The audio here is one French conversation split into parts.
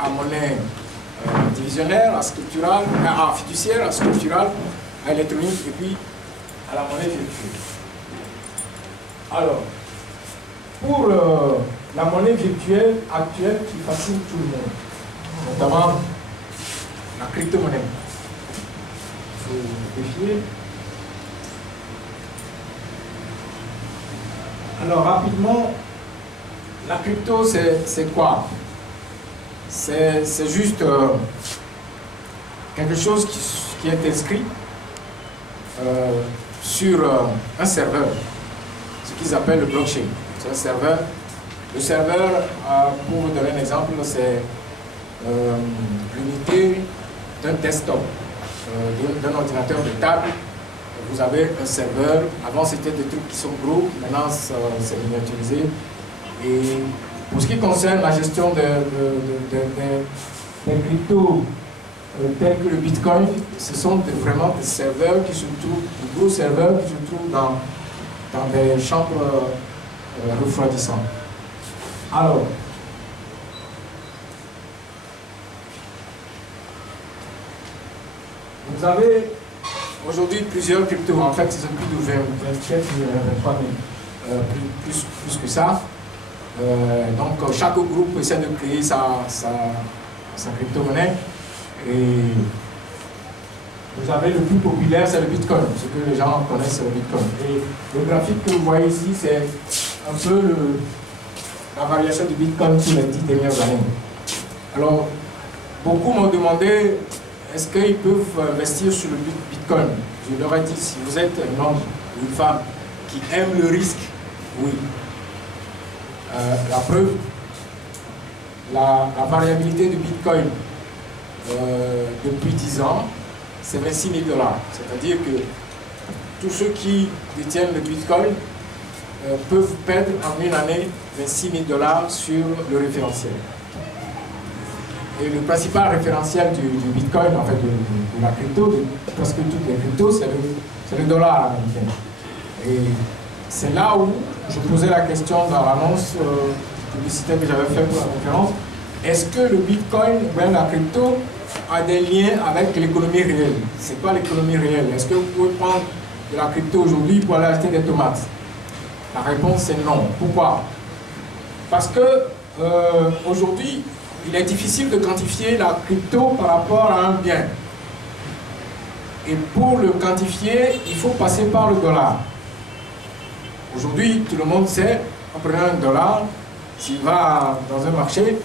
à monnaie divisionnaire, à scripturale, à fiduciaire, à scripturale, à électronique et puis à la monnaie virtuelle. Alors, pour la monnaie virtuelle actuelle qui fascine tout le monde, notamment la crypto-monnaie. Il faut défier. Alors, rapidement, la crypto, c'est quoi? C'est juste quelque chose qui est inscrit sur un serveur, ce qu'ils appellent le blockchain. C'est un serveur. Le serveur, pour vous donner un exemple, c'est l'unité d'un desktop, d'un ordinateur de table. Vous avez un serveur. Avant, c'était des trucs qui sont gros. Maintenant, c'est miniaturisé. Et pour ce qui concerne la gestion des cryptos tels que le Bitcoin, ce sont vraiment des serveurs qui se trouvent, des gros serveurs qui se trouvent dans des chambres refroidissantes. Alors, vous avez aujourd'hui plusieurs cryptos. En fait, c'est plus de 24 000, 23 000, plus que ça. Donc, chaque groupe essaie de créer sa crypto-monnaie. Et vous avez le plus populaire, c'est le Bitcoin. Ce que les gens connaissent, c'est le Bitcoin. Et le graphique que vous voyez ici, c'est un peu la variation du Bitcoin pour les 10 dernières années. Alors, beaucoup m'ont demandé est-ce qu'ils peuvent investir sur le Bitcoin. Je leur ai dit, si vous êtes un homme ou une femme qui aime le risque, oui. La preuve, la variabilité du Bitcoin depuis 10 ans, c'est 26 000 $. C'est-à-dire que tous ceux qui détiennent le Bitcoin peuvent perdre en une année 26 000 $ sur le référentiel. Et le principal référentiel du Bitcoin, en fait, de la crypto, de presque toutes les cryptos, c'est le dollar américain. Et c'est là où je posais la question dans l'annonce publicitaire que j'avais faite pour la conférence. Est-ce que le Bitcoin ou bien la crypto a des liens avec l'économie réelle? C'est quoi l'économie réelle? Est-ce que vous pouvez prendre de la crypto aujourd'hui pour aller acheter des tomates? La réponse est non. Pourquoi? Parce que aujourd'hui, il est difficile de quantifier la crypto par rapport à un bien. Et pour le quantifier, il faut passer par le dollar. Aujourd'hui, tout le monde sait, en prenant un dollar, s'il va dans un marché,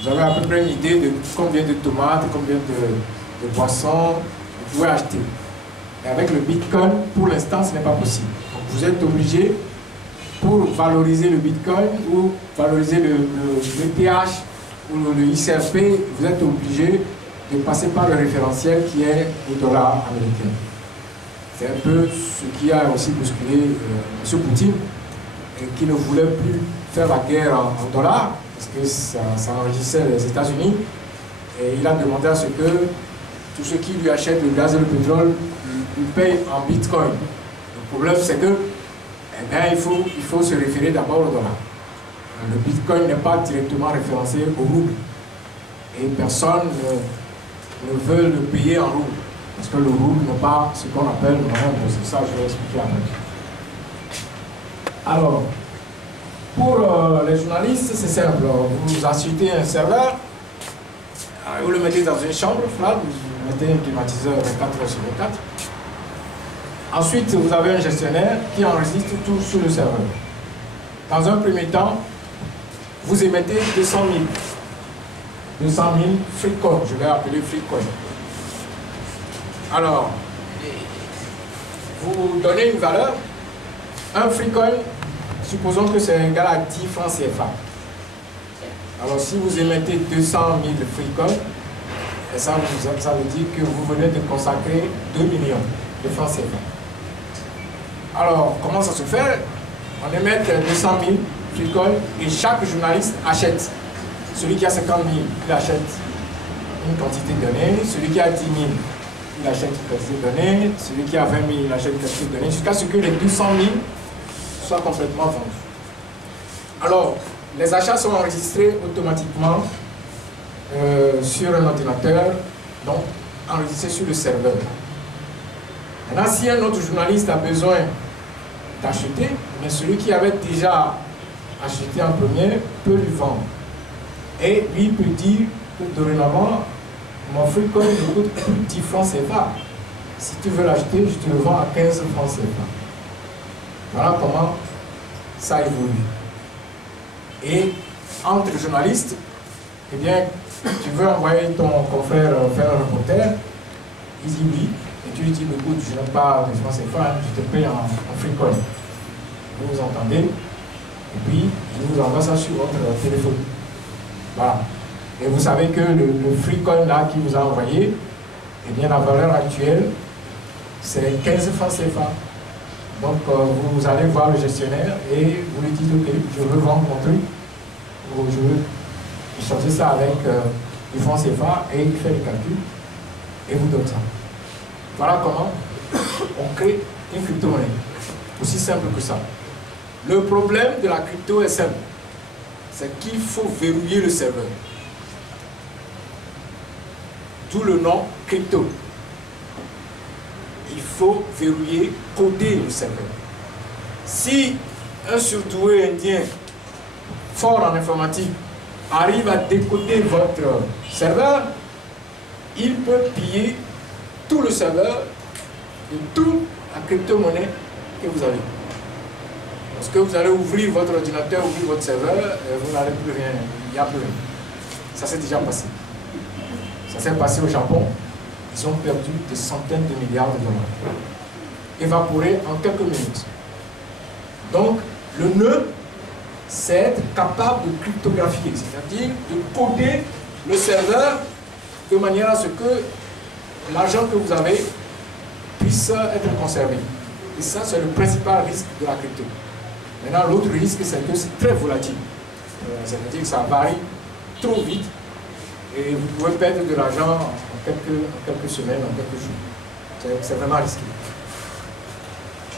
vous avez à peu près une idée de combien de tomates, combien de poissons vous pouvez acheter. Et avec le Bitcoin, pour l'instant, ce n'est pas possible. Donc vous êtes obligé, pour valoriser le Bitcoin ou valoriser le TH ou le ICRP, vous êtes obligé de passer par le référentiel qui est le dollar américain. C'est un peu ce qui a aussi bousculé M. Poutine, qui ne voulait plus faire la guerre en dollars, parce que ça enrichissait les États-Unis. Et il a demandé à ce que tous ceux qui lui achètent le gaz et le pétrole, ils payent en Bitcoin. Le problème, c'est que il faut se référer d'abord au dollar. Le Bitcoin n'est pas directement référencé au rouble. Et personne ne veut le payer en rouble. Parce que le rouble n'est pas ce qu'on appelle le monnaie. C'est ça que je vais expliquer après. Alors, pour les journalistes, c'est simple. Vous achetez un serveur, vous le mettez dans une chambre froide, vous mettez un climatiseur 24 heures sur 24. Ensuite, vous avez un gestionnaire qui enregistre tout sur le serveur. Dans un premier temps, vous émettez 200 000 free coin, je vais appeler free coin. Alors, vous donnez une valeur, un free coin, supposons que c'est égal à 10 francs CFA. Alors, si vous émettez 200 000 free coin, ça veut dire que vous venez de consacrer 2 millions de francs CFA. Alors, comment ça se fait? On émet 200 000 free coin et chaque journaliste achète. Celui qui a 50 000, il achète une quantité donnée. Celui qui a 10 000, il achète une quantité donnée. Celui qui a 20 000, il achète une quantité donnée. Jusqu'à ce que les 200 000 soient complètement vendus. Alors, les achats sont enregistrés automatiquement sur un ordinateur, donc enregistré sur le serveur. Maintenant, si un autre journaliste a besoin d'acheter, mais celui qui avait déjà acheté en premier peut lui vendre. Et lui peut dire que dorénavant, mon Freecoin coûte 10 francs CFA. Si tu veux l'acheter, je te le vends à 15 francs CFA. Voilà comment ça évolue. Et entre journalistes, eh bien, tu veux envoyer ton confrère faire un reporter, il dit oui, et tu lui dis, écoute, je n'ai pas de francs CFA, je te paye en Freecoin. Vous entendez, et puis il vous envoie ça sur votre téléphone. Voilà. Et vous savez que le Freecoin là qui vous a envoyé, eh bien la valeur actuelle, c'est 15 francs CFA. Donc vous allez voir le gestionnaire et vous lui dites, ok, je veux vendre mon truc, ou je veux changer ça avec du franc CFA, et il fait le calcul et vous donne ça. Voilà comment on crée une crypto-monnaie. Aussi simple que ça. Le problème de la crypto est simple, c'est qu'il faut verrouiller le serveur. D'où le nom crypto. Il faut verrouiller, coder le serveur. Si un surdoué indien fort en informatique arrive à décoder votre serveur, il peut piller tout le serveur de toute la crypto-monnaie que vous avez. Parce que vous allez ouvrir votre ordinateur, ouvrir votre serveur, vous n'allez plus rien, il n'y a plus rien. Ça s'est déjà passé. Ça s'est passé au Japon. Ils ont perdu des centaines de milliards de dollars. Évaporés en quelques minutes. Donc, le nœud, c'est être capable de cryptographier, c'est-à-dire de coder le serveur de manière à ce que l'argent que vous avez puisse être conservé. Et ça, c'est le principal risque de la crypto. Maintenant, l'autre risque, c'est que c'est très volatile. Ça veut dire que ça varie trop vite et vous pouvez perdre de l'argent en quelques semaines, en quelques jours. C'est vraiment risqué.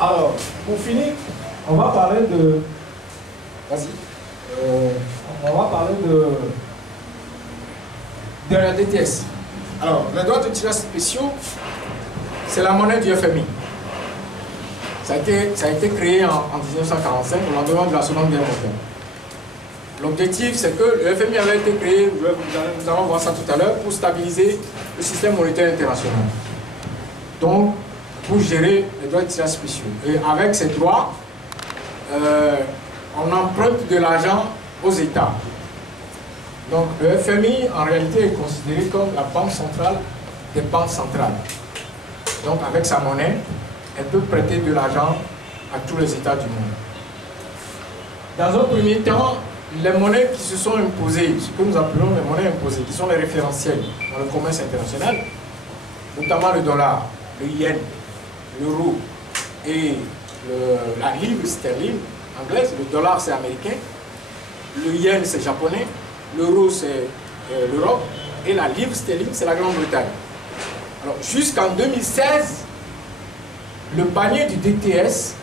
Alors, pour finir, on va parler de... Vas-y. On va parler de la DTS. Alors, les droits de tirage spéciaux, c'est la monnaie du FMI. Ça a été créé en 1945, au lendemain de la Seconde Guerre mondiale. L'objectif, c'est que le FMI avait été créé, nous allons voir ça tout à l'heure, pour stabiliser le système monétaire international. Donc, pour gérer les droits de tirage spéciaux. Et avec ces droits, on emprunte de l'argent aux États. Donc, le FMI, en réalité, est considéré comme la banque centrale des banques centrales. Donc, avec sa monnaie, elle peut prêter de l'argent à tous les États du monde. Dans un premier temps, les monnaies qui se sont imposées, ce que nous appelons les monnaies imposées, qui sont les référentiels dans le commerce international, notamment le dollar, le yen, l'euro et la livre sterling anglaise. Le dollar, c'est américain, le yen, c'est japonais, l'euro, c'est l'Europe, et la livre sterling, c'est la Grande-Bretagne. Alors, jusqu'en 2016, le panier du DTS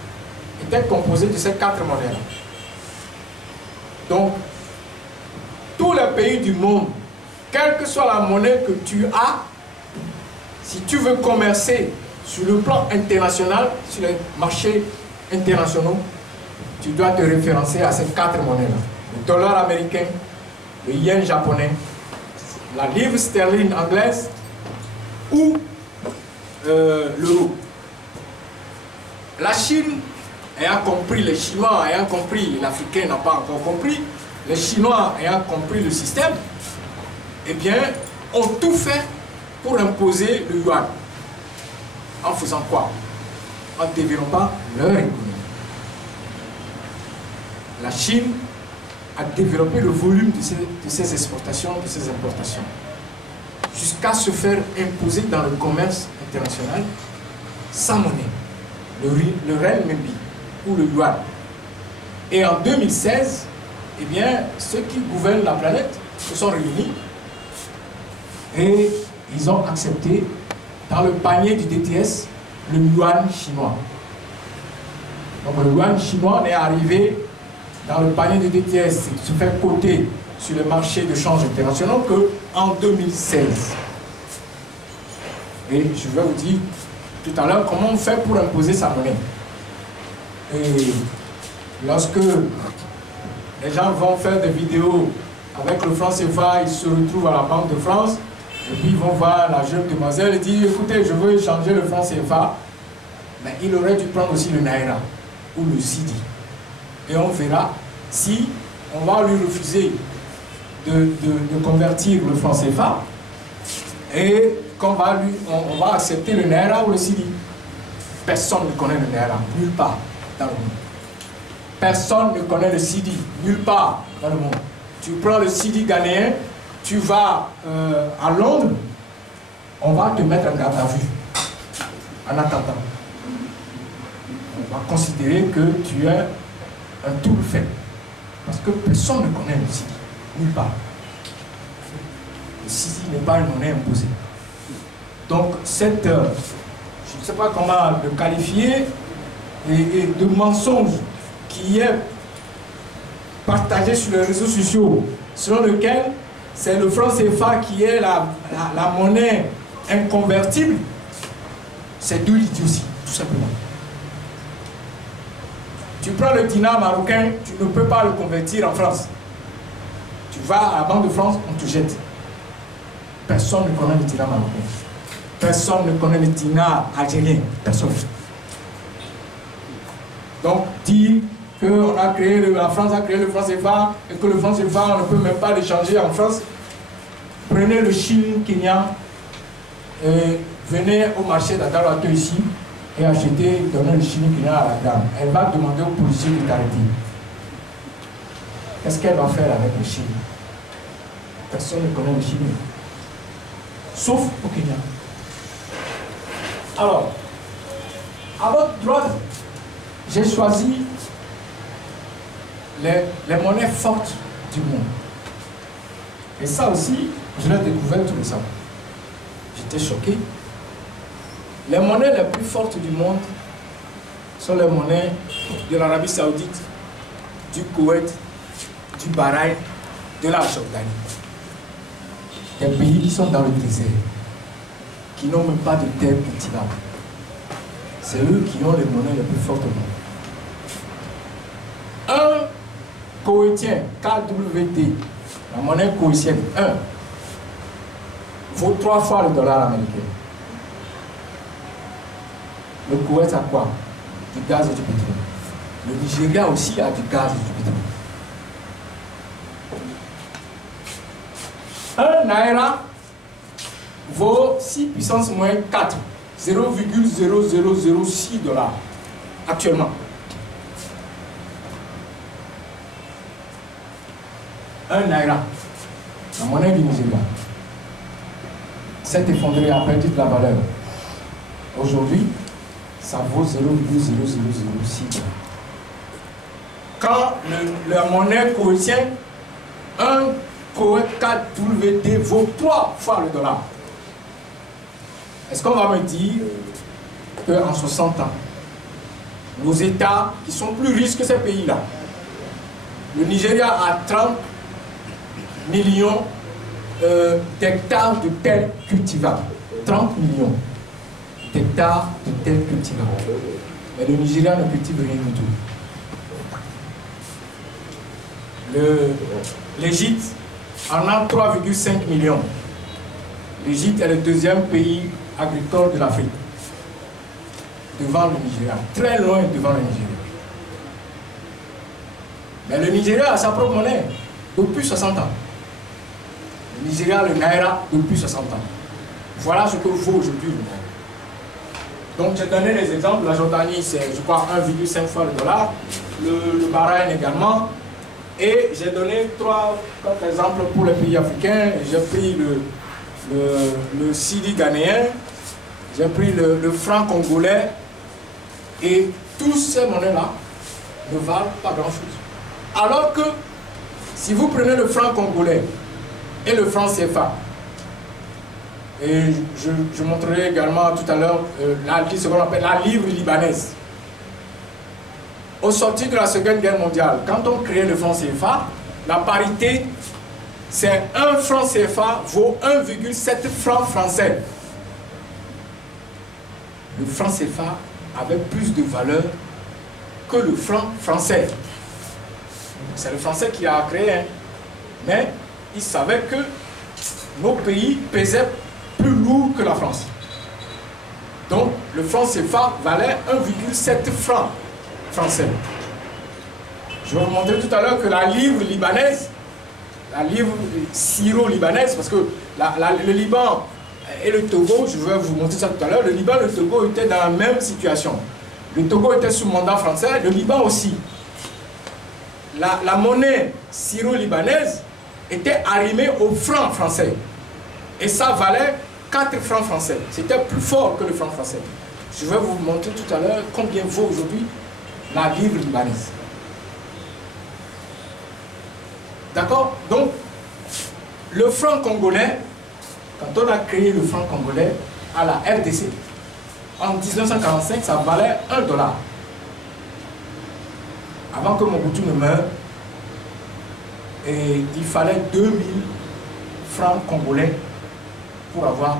était composé de ces 4 monnaies. Donc, tous les pays du monde, quelle que soit la monnaie que tu as, si tu veux commercer sur le plan international, sur les marchés internationaux, tu dois te référencer à ces 4 monnaies-là. Le dollar américain, le yen japonais, la livre sterling anglaise ou l'euro. La Chine ayant compris, les Chinois ayant compris, l'Africain n'a pas encore compris, les Chinois ayant compris le système, eh bien, ont tout fait pour imposer le yuan. En faisant quoi? En développant leur économie. La Chine a développé le volume de ses exportations, de ses importations, jusqu'à se faire imposer dans le commerce international sa monnaie, le renminbi ou le yuan. Et en 2016, eh bien, ceux qui gouvernent la planète se sont réunis et ils ont accepté dans le panier du DTS le yuan chinois. Donc le yuan chinois est arrivé dans le panier du DTS, se fait coter sur les marchés de change internationaux qu'en 2016. Et je vais vous dire tout à l'heure comment on fait pour imposer sa monnaie. Et lorsque les gens vont faire des vidéos avec le franc CFA, ils se retrouvent à la Banque de France, et puis ils vont voir la jeune demoiselle et dire, écoutez, je veux changer le franc CFA, mais il aurait dû prendre aussi le Naira ou le Cedi. Et on verra si on va lui refuser de convertir le franc CFA et qu'on va on va accepter le Naira ou le Cedi. Personne ne connaît le Naira, nulle part dans le monde. Personne ne connaît le Cedi, nulle part dans le monde. Tu prends le Cedi ghanéen, tu vas à Londres, on va te mettre en garde à vue en attendant. On va considérer que tu es un tout fait. Parce que personne ne connaît le Cedi, nulle part. Le Cedi n'est pas une monnaie imposée. Donc, je ne sais pas comment le qualifier, et de mensonge qui est partagé sur les réseaux sociaux, selon lequel c'est le franc CFA qui est la monnaie inconvertible, c'est de l'idiotie, tout simplement. Tu prends le dinar marocain, tu ne peux pas le convertir en France. Tu vas à la Banque de France, on te jette. Personne ne connaît le dinar marocain. Personne ne connaît le dinar algérien. Personne. Donc, dire que la France a créé le franc CFA et que le franc CFA, on ne peut même pas l'échanger en France. Prenez le Chine Kenya et venez au marché d'Adalato ici et achetez, donnez le Chine Kenya à la dame. Elle va demander aux policiers de t'arrêter. Qu'est-ce qu'elle va faire avec le Chine? Personne ne connaît le Chine. Sauf au Kenya. Alors, à votre droite, j'ai choisi les monnaies fortes du monde. Et ça aussi, je l'ai découvert tout récemment. J'étais choqué. Les monnaies les plus fortes du monde sont les monnaies de l'Arabie Saoudite, du Koweït, du Bahreïn, de la Jordanie. Des pays qui sont dans le désert, qui n'ont même pas de terre cultivable. C'est eux qui ont les monnaies les plus fortes au monde. Un Koweïtien, KWD, la monnaie koweïtienne, 1, vaut 3 fois le dollar américain. Le Koweït a quoi? Du gaz et du pétrole. Le Nigeria aussi a du gaz et du pétrole. Un Naira vaut 6 puissance moins 4, 0,0006 dollars actuellement. Un Naira, la monnaie du Nigeria, s'est effondrée, a perdu de la valeur. Aujourd'hui, ça vaut 0,0006 dollars. Quand la monnaie koweïtienne, un Koweït KWD vaut 3 fois le dollar. Est-ce qu'on va me dire qu'en 60 ans, nos États qui sont plus riches que ces pays-là, le Nigeria a 30 millions d'hectares de terres cultivables. 30 millions d'hectares de terres cultivables. Mais le Nigeria ne cultive rien du tout. L'Égypte en a 3,5 millions. L'Égypte est le deuxième pays agricole de l'Afrique. Devant le Nigeria. Très loin devant le Nigeria. Mais le Nigeria a sa propre monnaie depuis 60 ans. Le Nigeria, le Naira, depuis 60 ans. Voilà ce que vaut aujourd'hui le Naira. Donc j'ai donné les exemples. La Jordanie, c'est, je crois, 1,5 fois le dollar. Le Bahreïn également. Et j'ai donné 4 exemples pour les pays africains. J'ai pris le Cedi ghanéen, j'ai pris le franc congolais, et tous ces monnaies-là ne valent pas grand-chose. Alors que, si vous prenez le franc congolais et le franc CFA, et je montrerai également tout à l'heure ce qu'on appelle la livre libanaise. Au sortir de la Seconde Guerre mondiale, quand on créait le franc CFA, la parité c'est 1 franc CFA vaut 1,7 franc français. Le franc CFA avait plus de valeur que le franc français. C'est le français qui a créé, hein. Mais il savait que nos pays pesaient plus lourd que la France. Donc le franc CFA valait 1,7 franc français. Je vais vous montrer tout à l'heure que la livre libanaise, la livre syro-libanaise, parce que le Liban et le Togo, je vais vous montrer ça tout à l'heure, le Liban et le Togo étaient dans la même situation. Le Togo était sous mandat français, le Liban aussi. La monnaie syro-libanaise était arrimée au franc français. Et ça valait 4 francs français. C'était plus fort que le franc français. Je vais vous montrer tout à l'heure combien vaut aujourd'hui la livre libanaise. D'accord? Donc, le franc congolais, quand on a créé le franc congolais à la RDC, en 1945, ça valait $1. Avant que Mobutu ne meure, et il fallait 2000 francs congolais pour avoir $1.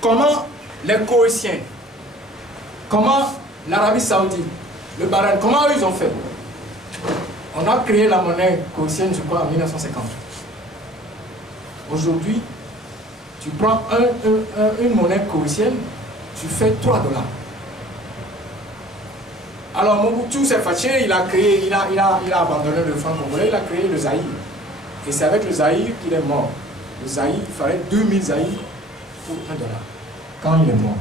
Comment les Koweïtiens, comment l'Arabie Saoudite, le Bahreïn, comment eux ils ont fait? On a créé la monnaie koweïtienne, je crois, en 1950. Aujourd'hui, tu prends une monnaie koweïtienne, tu fais $3. Alors Mobutu s'est fâché, il a abandonné le franc congolais, il a créé le Zaïre. Et c'est avec le Zaïre qu'il est mort. Le Zaïre, il fallait 2000 Zaïre pour $1. Quand il est mort,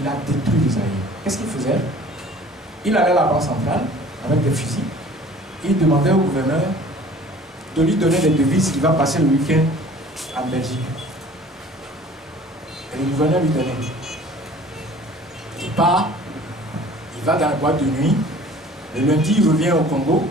il a détruit le Zaïre. Qu'est-ce qu'il faisait? Il allait à la banque centrale avec des fusils. Il demandait au gouverneur de lui donner des devises qu'il va passer le week-end en Belgique. Et le gouverneur lui donnait. Il part, il va dans la boîte de nuit. Le lundi, il revient au Congo.